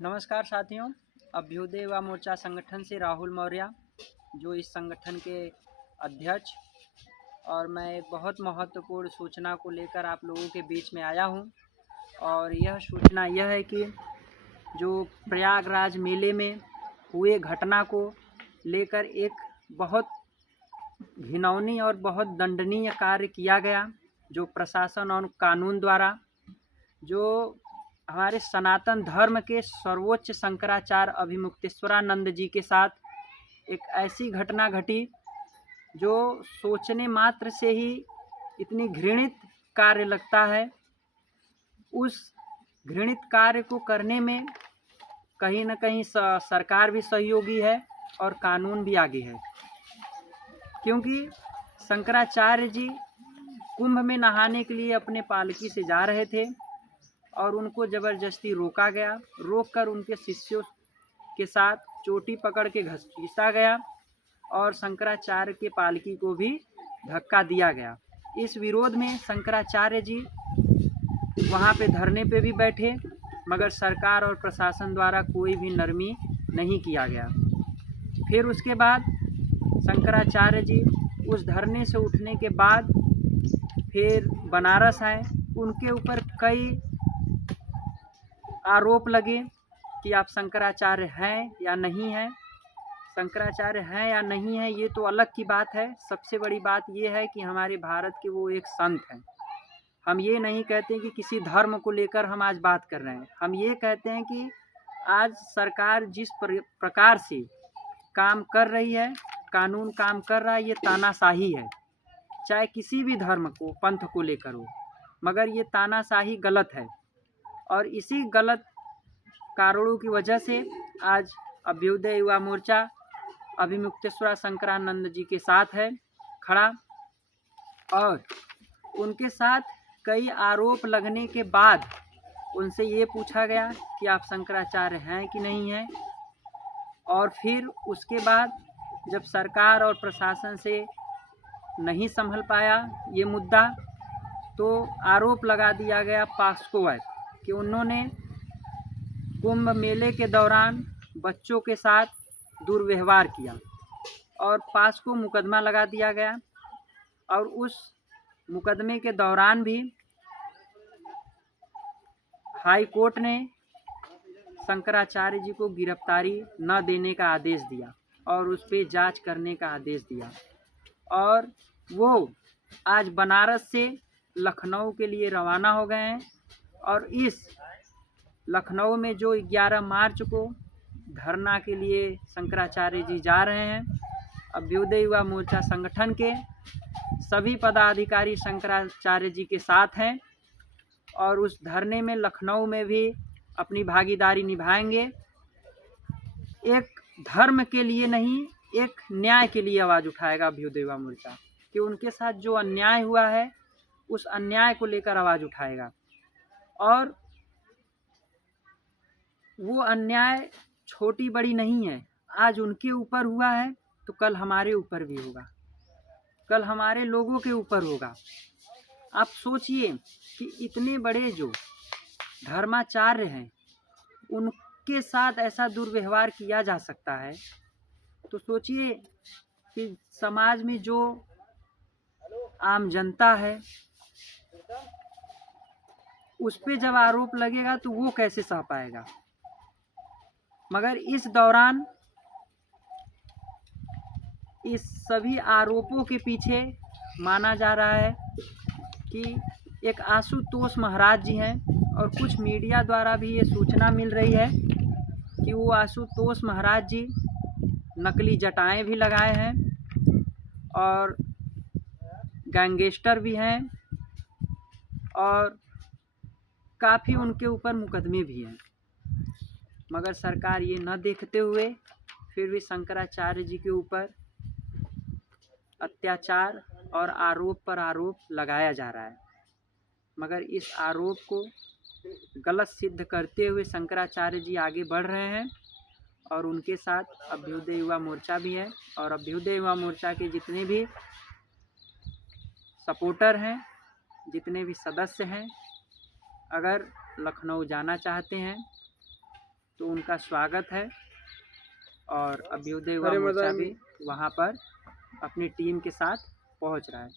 नमस्कार साथियों, अभ्युदय युवा मोर्चा संगठन से राहुल मौर्य, जो इस संगठन के अध्यक्ष, और मैं एक बहुत महत्वपूर्ण सूचना को लेकर आप लोगों के बीच में आया हूं। और यह सूचना यह है कि जो प्रयागराज मेले में हुए घटना को लेकर एक बहुत घिनौनी और बहुत दंडनीय कार्य किया गया, जो प्रशासन और कानून द्वारा, जो हमारे सनातन धर्म के सर्वोच्च शंकराचार्य अभिमुक्तेश्वरानंद जी के साथ एक ऐसी घटना घटी जो सोचने मात्र से ही इतनी घृणित कार्य लगता है। उस घृणित कार्य को करने में कहीं न कहीं सरकार भी सहयोगी है और कानून भी आगे है, क्योंकि शंकराचार्य जी कुंभ में नहाने के लिए अपने पालकी से जा रहे थे और उनको ज़बरदस्ती रोका गया। रोककर उनके शिष्यों के साथ चोटी पकड़ के घसीटा गया और शंकराचार्य के पालकी को भी धक्का दिया गया। इस विरोध में शंकराचार्य जी वहाँ पे धरने पे भी बैठे, मगर सरकार और प्रशासन द्वारा कोई भी नरमी नहीं किया गया। फिर उसके बाद शंकराचार्य जी उस धरने से उठने के बाद फिर बनारस आए। उनके ऊपर कई आरोप लगे कि आप शंकराचार्य हैं या नहीं हैं। शंकराचार्य हैं या नहीं हैं ये तो अलग की बात है। सबसे बड़ी बात ये है कि हमारे भारत के वो एक संत हैं। हम ये नहीं कहते कि किसी धर्म को लेकर हम आज बात कर रहे हैं। हम ये कहते हैं कि आज सरकार जिस प्रकार से काम कर रही है, कानून काम कर रहा है, ये तानाशाही है। चाहे किसी भी धर्म को, पंथ को लेकर हो, मगर ये तानाशाही गलत है। और इसी गलत कारणों की वजह से आज अभ्युदय युवा मोर्चा अभिमुक्तेश्वर शंकरानंद जी के साथ है खड़ा। और उनके साथ कई आरोप लगने के बाद उनसे ये पूछा गया कि आप शंकराचार्य हैं कि नहीं हैं। और फिर उसके बाद जब सरकार और प्रशासन से नहीं संभल पाया ये मुद्दा, तो आरोप लगा दिया गया पॉक्सो एक्ट कि उन्होंने कुंभ मेले के दौरान बच्चों के साथ दुर्व्यवहार किया और पॉक्सो मुकदमा लगा दिया गया। और उस मुकदमे के दौरान भी हाई कोर्ट ने शंकराचार्य जी को गिरफ्तारी न देने का आदेश दिया और उस पर जांच करने का आदेश दिया। और वो आज बनारस से लखनऊ के लिए रवाना हो गए हैं। और इस लखनऊ में जो 11 मार्च को धरना के लिए शंकराचार्य जी जा रहे हैं, अभ्युदय युवा मोर्चा संगठन के सभी पदाधिकारी शंकराचार्य जी के साथ हैं और उस धरने में लखनऊ में भी अपनी भागीदारी निभाएंगे। एक धर्म के लिए नहीं, एक न्याय के लिए आवाज़ उठाएगा अभ्युदय युवा मोर्चा कि उनके साथ जो अन्याय हुआ है उस अन्याय को लेकर आवाज़ उठाएगा। और वो अन्याय छोटी बड़ी नहीं है। आज उनके ऊपर हुआ है तो कल हमारे ऊपर भी होगा, कल हमारे लोगों के ऊपर होगा। आप सोचिए कि इतने बड़े जो धर्माचार्य हैं उनके साथ ऐसा दुर्व्यवहार किया जा सकता है, तो सोचिए कि समाज में जो आम जनता है उस पे जब आरोप लगेगा तो वो कैसे सह पाएगा। मगर इस दौरान इस सभी आरोपों के पीछे माना जा रहा है कि एक आशुतोष महाराज जी हैं। और कुछ मीडिया द्वारा भी ये सूचना मिल रही है कि वो आशुतोष महाराज जी नकली जटाएं भी लगाए हैं और गैंगस्टर भी हैं और काफ़ी उनके ऊपर मुकदमे भी हैं। मगर सरकार ये न देखते हुए फिर भी शंकराचार्य जी के ऊपर अत्याचार और आरोप पर आरोप लगाया जा रहा है। मगर इस आरोप को गलत सिद्ध करते हुए शंकराचार्य जी आगे बढ़ रहे हैं और उनके साथ अभ्युदय युवा मोर्चा भी है। और अभ्युदय युवा मोर्चा के जितने भी सपोर्टर हैं, जितने भी सदस्य हैं, अगर लखनऊ जाना चाहते हैं तो उनका स्वागत है और अभ्युदय युवा अरे मजा मोर्चा नहीं। भी वहाँ पर अपनी टीम के साथ पहुँच रहा है।